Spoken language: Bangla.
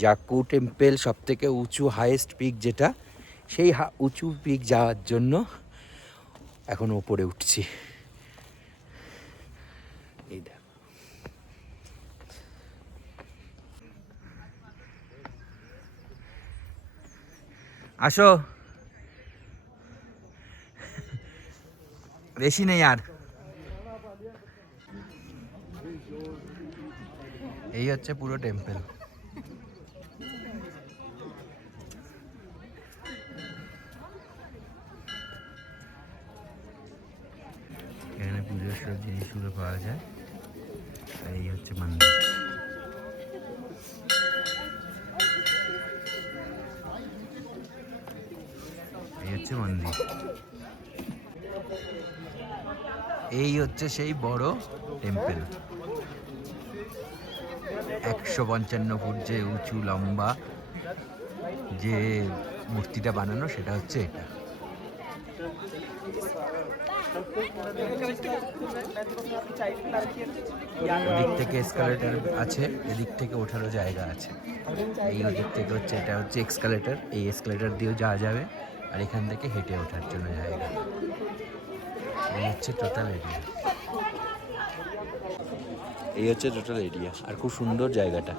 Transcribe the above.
জাকু টেম্পল সব থেকে উঁচু হাইয়েস্ট পিক যেটা, সেই উঁচু পিক যাওয়ার জন্য এখন ওপরে উঠছি। এই দেখ, আসো, বেশি নেই আর। এই হচ্ছে পুরো টেম্পল। এখানে পুজোর সব জিনিসগুলো পাওয়া যায়। আর এই হচ্ছে মন্দির। এই হচ্ছে মন্দির। এই হচ্ছে সেই বড় টেম্পল, 155 ফুট যে উঁচু লম্বা যে মূর্তিটা বানানো, সেটা হচ্ছে এটা। ওদিক থেকে এসকালেটর আছে, এদিক থেকে ওঠারও জায়গা আছে। এই ওদিক থেকে হচ্ছে, এটা হচ্ছে এক্সকালেটর, এই এসকালেটর দিয়েও যাওয়া যাবে, আর এখান থেকে হেঁটে ওঠার জন্য জায়গা। এই হচ্ছে টোটাল এরিয়া। এই হচ্ছে টোটাল এরিয়া, আর খুব সুন্দর জায়গাটা।